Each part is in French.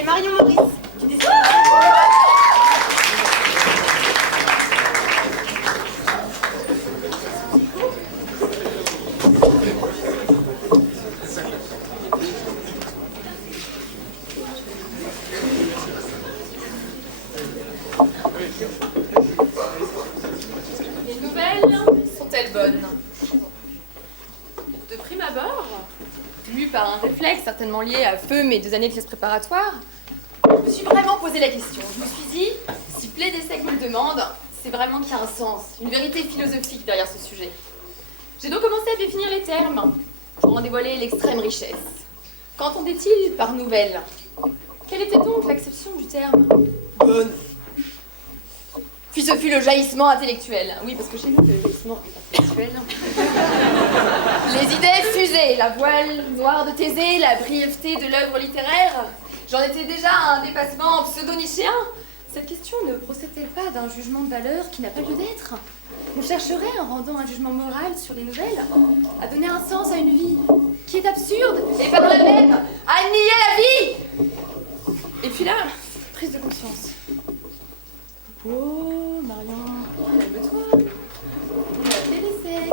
m'appelle Marion Maurice. Tu décides. Les nouvelles sont-elles bonnes? De prime abord, mu par un réflexe certainement lié à feu mes 2 années de classe préparatoire, je me suis vraiment posé la question. Je me suis dit, si Plédésec me le demande, c'est vraiment qu'il y a un sens, une vérité philosophique derrière ce sujet. J'ai donc commencé à définir les termes pour en dévoiler l'extrême richesse. Qu'entendait-il par nouvelle? Quelle était donc l'acception du terme bonne? Puis ce fut le jaillissement intellectuel. Oui, parce que chez nous, le jaillissement est intellectuel. Les idées fusaient, la voile noire de Thésée, la brièveté de l'œuvre littéraire. J'en étais déjà à un dépassement pseudo-nichéen. Cette question ne procède-t-elle pas d'un jugement de valeur qui n'a pas lieu d'être? On chercherait, en rendant un jugement moral sur les nouvelles, à donner un sens à une vie qui est absurde et par là même à nier la vie. Et puis là, prise de conscience. Oh, Marion, calme-toi. On a fait les secs.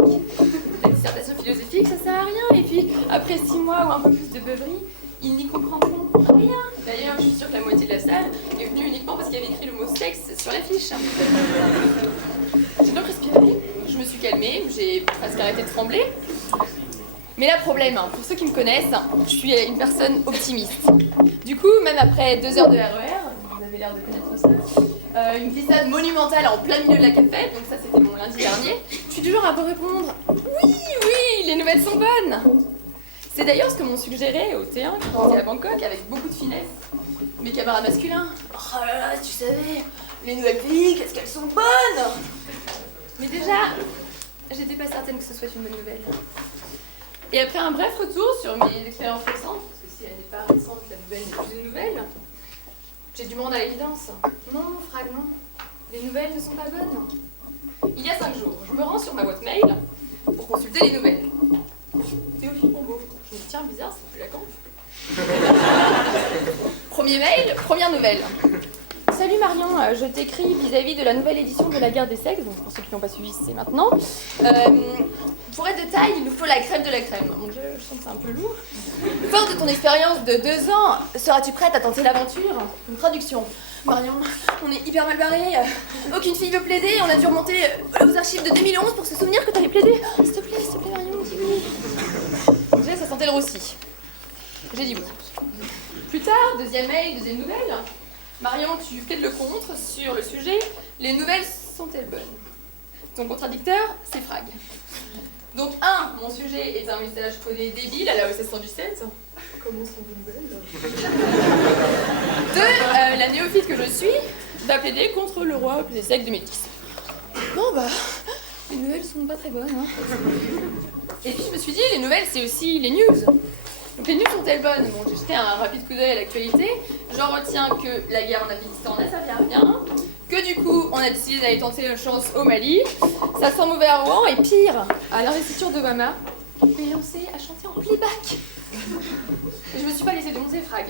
La dissertation philosophique, ça sert à rien. Et puis, après 6 mois ou un peu plus de beuverie, ils n'y comprendront rien. D'ailleurs, je suis sûre que la moitié de la salle est venue uniquement parce qu'il y avait écrit le mot sexe sur l'affiche. J'ai donc respiré, je me suis calmée, j'ai presque arrêté de trembler. Mais là, problème, pour ceux qui me connaissent, je suis une personne optimiste. Du coup, même après 2 heures de RER, vous avez l'air de connaître ça, une glissade monumentale en plein milieu de la cafette, donc ça c'était mon lundi dernier, je suis du genre à vous répondre « Oui, oui, les nouvelles sont bonnes !» C'est d'ailleurs ce que m'ont suggéré au T1 quand j'étais à Bangkok avec beaucoup de finesse mes camarades masculins. « Oh là là, tu savais, les nouvelles filles, qu'est-ce qu'elles sont bonnes !» Mais déjà, j'étais pas certaine que ce soit une bonne nouvelle. Et après un bref retour sur mes expériences récentes, parce que si elle n'est pas récente, la nouvelle n'est plus une nouvelle, j'ai du monde à l'évidence. Non, Frag, non. Les nouvelles ne sont pas bonnes. Il y a 5 jours, je me rends sur ma boîte mail pour consulter les nouvelles. Théophile Pombo. Je me dis, tiens, bizarre, c'est plus la camp. Premier mail, première nouvelle. Salut Marion, je t'écris vis-à-vis de la nouvelle édition de la guerre des sexes, donc pour ceux qui n'ont pas suivi, c'est maintenant. Pour être de taille, il nous faut la crème de la crème. Mon Dieu, je sens que c'est un peu lourd. Fort de ton expérience de 2 ans, seras-tu prête à tenter l'aventure? Une traduction. Marion, on est hyper mal barrés. Aucune fille veut plaider. On a dû remonter aux archives de 2011 pour se souvenir que t'avais plaidé. S'il te plaît, Marion, dis oui. Déjà, ça sentait le roussi. J'ai dit oui. Plus tard, deuxième mail, deuxième nouvelle. Marion, tu plaides le contre sur le sujet. Les nouvelles sont-elles bonnes? Ton contradicteur, c'est Frag. Donc, 1, mon sujet est un message codé débile à la OSS 117. Comment sont vos nouvelles? 2, la néophyte que je suis va plaider contre le roi Plédésec de Métis. Bon, bah, les nouvelles sont pas très bonnes, hein. Et puis, je me suis dit, les nouvelles, c'est aussi les news. Donc, les news sont-elles bonnes? Bon, j'ai jeté un rapide coup d'œil à l'actualité. J'en retiens que la guerre en Afghanistan n'a servi à rien. Que du coup, on a décidé d'aller tenter notre chance au Mali. Ça sent mauvais à Rouen, et pire, à l'investiture d'Obama, Beyoncé a chanté en playback. Et je me suis pas laissée démonter, Frag.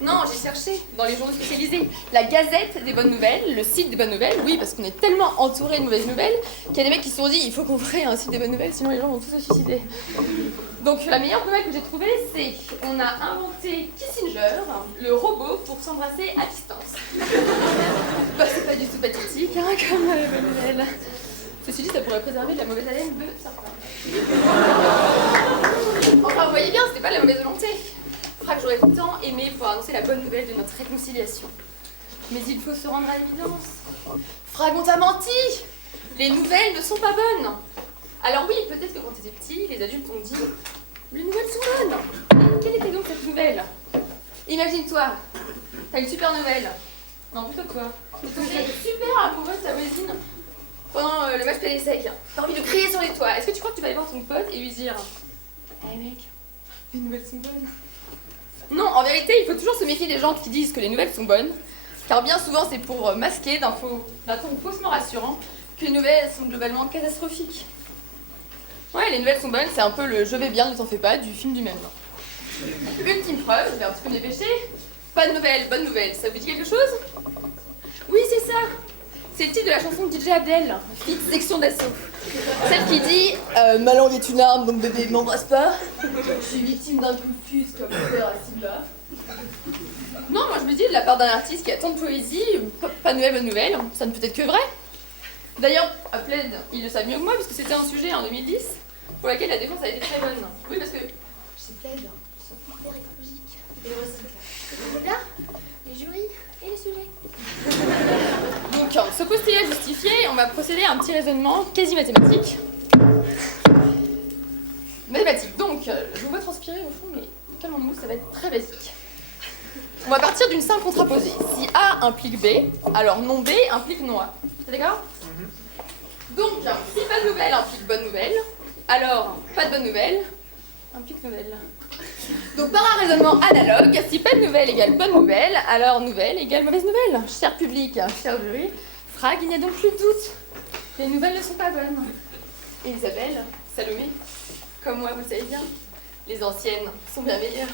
Non, j'ai cherché dans les journaux spécialisés la Gazette des bonnes nouvelles, le site des bonnes nouvelles, oui, parce qu'on est tellement entouré de mauvaises nouvelles qu'il y a des mecs qui se sont dit il faut qu'on crée un site des bonnes nouvelles, sinon les gens vont tous se suicider. Donc la meilleure nouvelle que j'ai trouvée, c'est qu'on a inventé Kissinger, le robot pour s'embrasser à distance. Bah, c'est pas du tout pathétique, hein, comme bonne nouvelle. Ceci dit, ça pourrait préserver de la mauvaise haleine de certains. Enfin, vous voyez bien, c'était pas de la mauvaise volonté. Frag, j'aurais tant aimé pouvoir annoncer la bonne nouvelle de notre réconciliation. Mais il faut se rendre à l'évidence. Frag, on t'a menti! Les nouvelles ne sont pas bonnes. Alors oui, peut-être que quand t'étais petit, les adultes t'ont dit « Les nouvelles sont bonnes !» Quelle était donc cette nouvelle? Imagine-toi, t'as une super nouvelle. Non, plutôt toi. T'es tombée super amoureuse de ta voisine pendant le match Plédésec. T'as envie de crier sur les toits. Est-ce que tu crois que tu vas aller voir ton pote et lui dire « Hey mec, les nouvelles sont bonnes ?» Non, en vérité, il faut toujours se méfier des gens qui disent que les nouvelles sont bonnes, car bien souvent c'est pour masquer d'un ton faussement rassurant que les nouvelles sont globalement catastrophiques. Ouais, les nouvelles sont bonnes, c'est un peu le « je vais bien, ne t'en fais pas » du film du même genre. Ultime preuve, je vais un petit peu me dépêcher, Pas de nouvelles, bonne nouvelle. Ça vous dit quelque chose? Oui, c'est ça. C'est le titre de la chanson de DJ Abdel, feat section d'assaut. Celle qui dit ma langue est une arme, donc bébé, m'embrasse pas. Je suis victime d'un coup de fuse comme le père à Simba. Non, moi je me dis, de la part d'un artiste qui a tant de poésie, pas de nouvelles, bonne nouvelle, ça ne peut être que vrai. D'ailleurs, à Plaid, ils le savent mieux que moi, parce que c'était un sujet en 2010 pour lequel la défense a été très bonne. Oui, parce que chez Plaid, ils sont hyper écologiques. Et le recyclage. Là, les jurys et les sujets. Donc, ce postulat justifié, on va procéder à un petit raisonnement quasi mathématique. Mathématique, donc, je vous vois transpirer au fond, mais calmons-nous, ça va être très basique. On va partir d'une simple contraposée. Si A implique B, alors non B implique non A. C'est d'accord? Donc, si pas de nouvelle implique bonne nouvelle, alors pas de bonne nouvelle implique nouvelle. Donc, par un raisonnement analogue, si pas de nouvelle égale bonne nouvelle, alors nouvelle égale mauvaise nouvelle. Cher public, cher jury, Frag, il n'y a donc plus de doute. Les nouvelles ne sont pas bonnes. Et Isabelle, Salomé, comme moi, vous le savez bien, les anciennes sont bien meilleures.